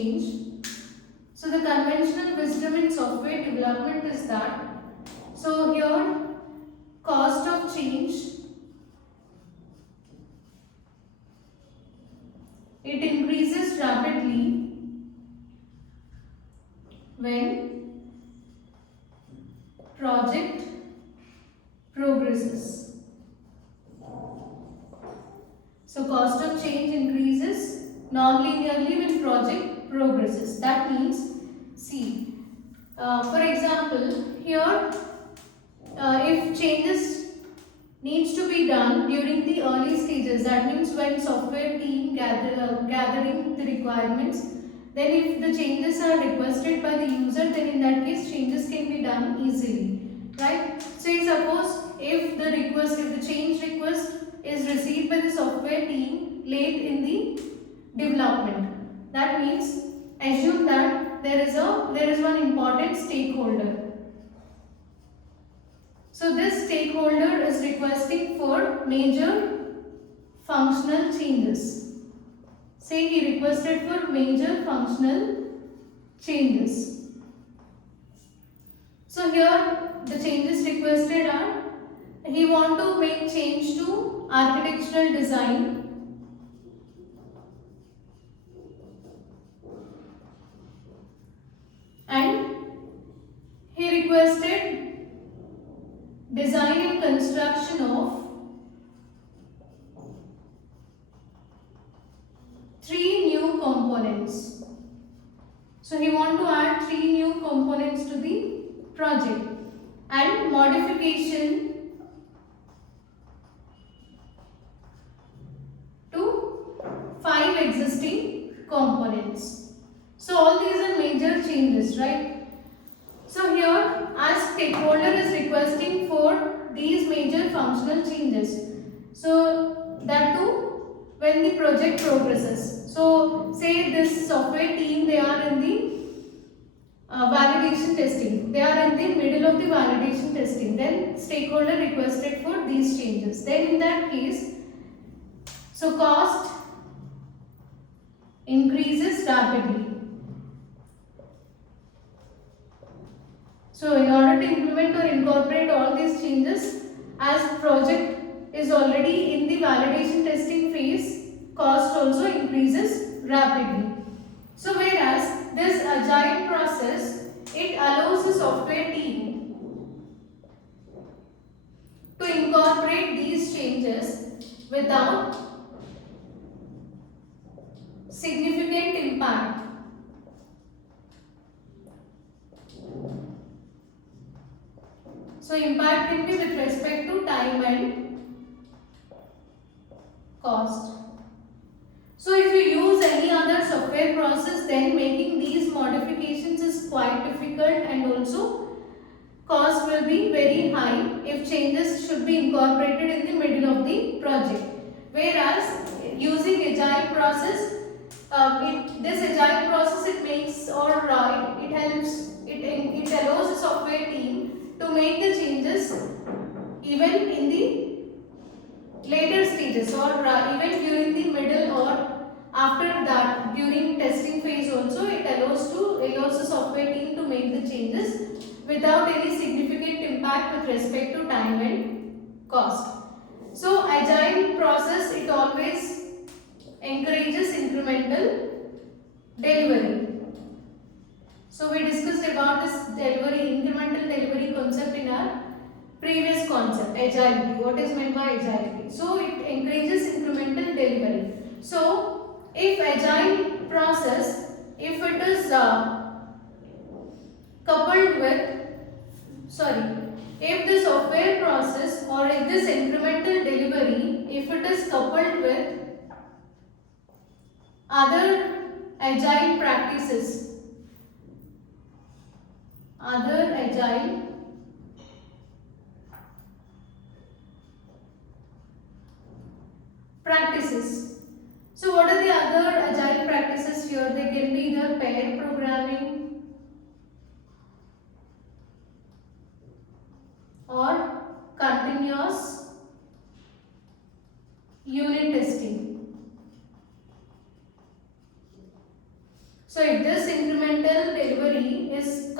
change. So the conventional wisdom in software development is that, so here cost of change, it increases rapidly when project progresses. So cost of change increases non-linearly when project progresses. That means, see, for example, here if changes needs to be done during the early stages, that means when software team gathering the requirements, then if the changes are requested by the user, then in that case changes can be done easily, right? Say suppose if the change request is received by the software team late in the development, that means assume that there is one important stakeholder. So this stakeholder is requesting for major functional changes. Say he requested for major functional changes. So here the changes requested are, he want to make change to architectural design, and he requested design and construction of 3 new components. So he want to add 3 new components to the project and modification to 5 existing components. So all these are major changes, right? So here as stakeholder is requesting for these major functional changes. So that too when the project progresses. So say this software team, they are in the validation testing. They are in the middle of the validation testing. Then stakeholder requested for these changes. Then in that case, so cost increases rapidly. So in order to implement or incorporate all these changes, as project is already in the validation testing phase, cost also increases rapidly. So whereas this agile process, it allows the software team to incorporate these changes without significant impact. So impact can be with respect to time and cost. So if you use any other software process, then making these modifications is quite difficult, and also cost will be very high if changes should be incorporated in the middle of the project. Whereas using agile process, this agile process, it makes or it helps, it allows the software team to make the changes even in the later stages, or even during the middle, or after that during testing phase also, it allows the software team to make the changes without any significant impact with respect to time and cost. So agile process, it always encourages incremental delivery. So we discussed about this incremental delivery concept in our previous concept, agility. What is meant by agility? So it encourages incremental delivery. So if agile process, if it is coupled with, if the software process or if this incremental delivery, if it is coupled with other agile practices, So what are the other agile practices here? They can be either pair programming or continuous unit testing. So if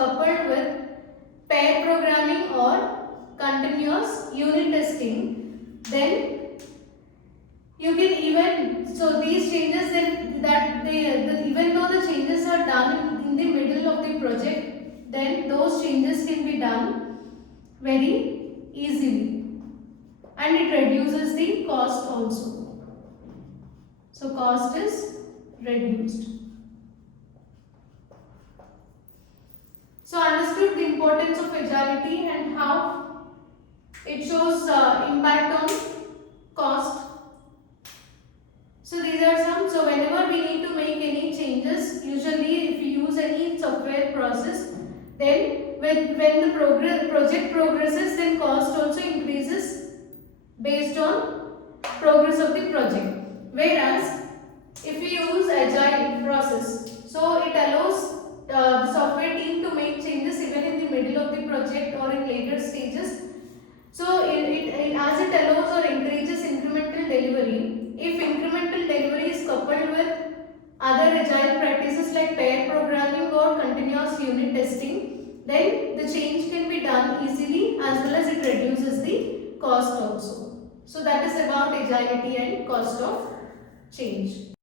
coupled with pair programming or continuous unit testing, then you can even, so these changes even though the changes are done in the middle of the project, then those changes can be done very easily and it reduces the cost also. So cost is reduced. So understood the importance of agility and how it shows impact on cost. So these are some. So whenever we need to make any changes, usually if we use any software process, then when the project progresses, then cost also increases based on progress of the project. Whereas if we use agile process, so it allows the software team to make changes even in the middle of the project or in later stages. So as it allows or encourages incremental delivery. If incremental delivery is coupled with other agile practices like pair programming or continuous unit testing, then the change can be done easily as well as it reduces the cost also. So that is about agility and cost of change.